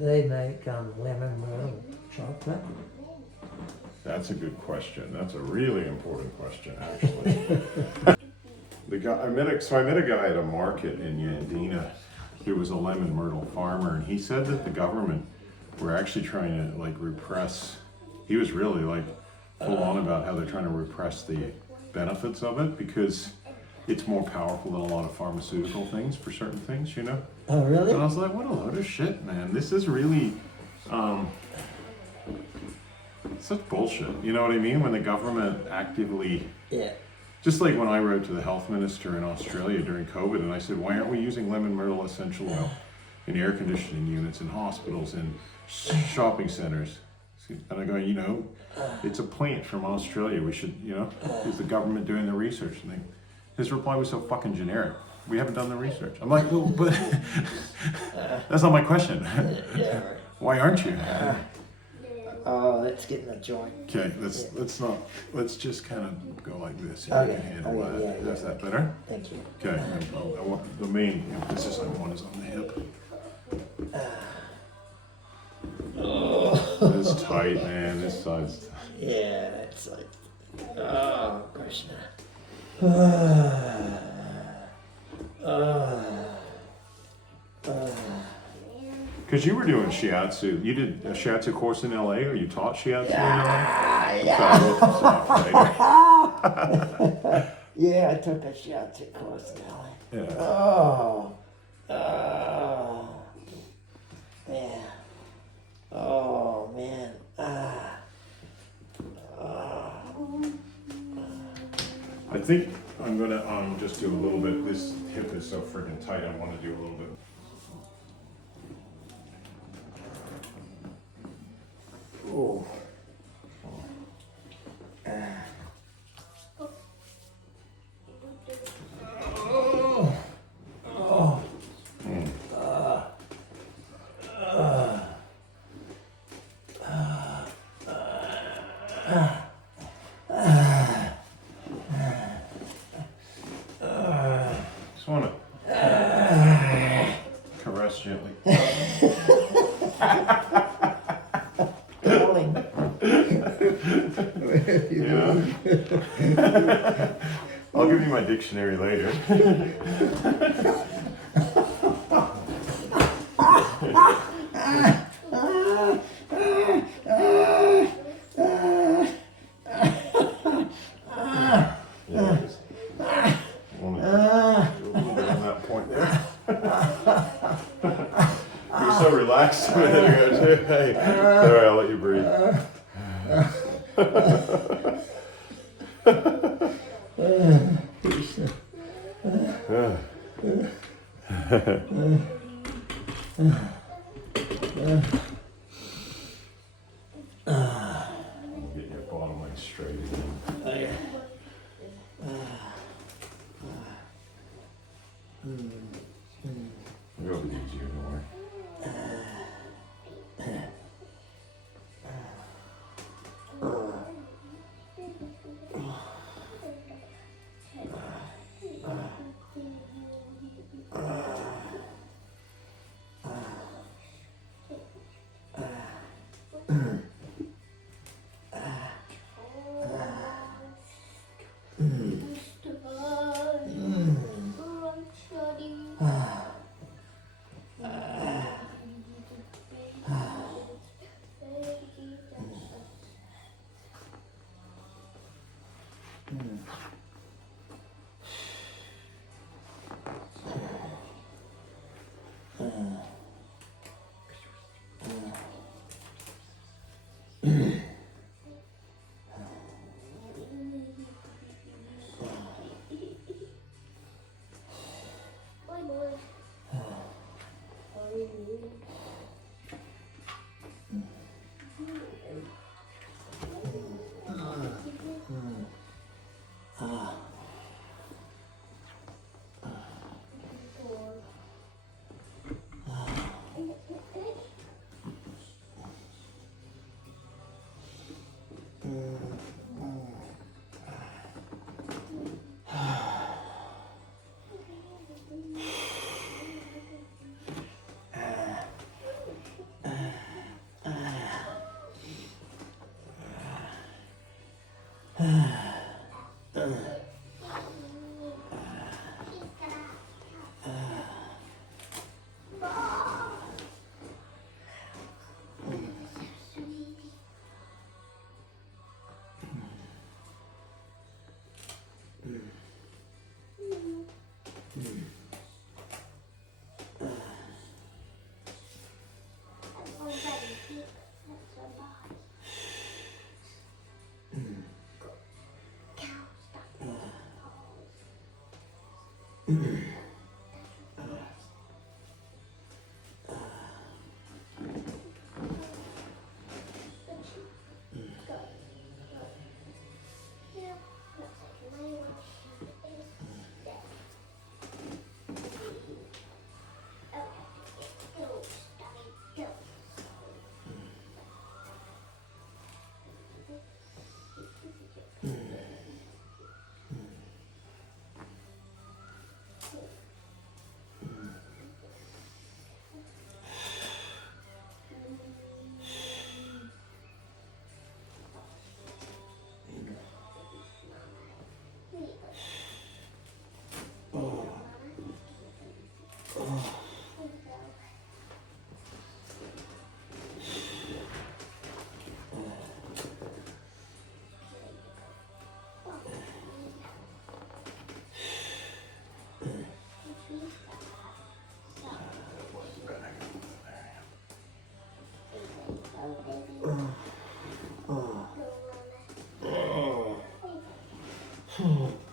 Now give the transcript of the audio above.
they make lemon myrtle chocolate. That's a good question. That's a really important question, actually. The guy I met a guy at a market in Yandina. He was a lemon myrtle farmer, and he said that the government were actually trying to like repress. He was really like full on about how they're trying to repress the benefits of it because it's more powerful than a lot of pharmaceutical things for certain things, you know? Oh, really? And I was like, what a load of shit, man. This is really such bullshit. You know what I mean? When the government actively, Yeah. just like when I wrote to the health minister in Australia during COVID and I said, why aren't we using lemon myrtle essential oil in air conditioning units, in hospitals, in shopping centers? And I go, you know, it's a plant from Australia. We should, you know, is the government doing the research? And his reply was so fucking generic. We haven't done the research. I'm like, well, but that's not my question. Yeah, right. Why aren't you? Oh, let's get in the joint. Okay, let's just kind of go like this. Okay. You can handle Okay, that. yeah, Is yeah. that better? Thank you. Okay. I want the main emphasis I want is on the hip. It's tight, man. This side's tight. Yeah, it's like, oh, Krishna. Because you were doing Shiatsu. You did a Shiatsu course in LA, or you taught Shiatsu in LA? Yeah, I took a Shiatsu course now. Yeah. Oh, man. Oh, man. I think I'm gonna just do a little bit. This hip is so freaking tight. I want to do a little bit. Oh. Just want to caress gently. Darling. Yeah. I'll give you my dictionary later. Yeah, just want to on that point there. You're so relaxed a minute ago too. Hey, all right, I'll let you breathe. Get your bottom leg straight again. It'll be easier, don't worry. Oh.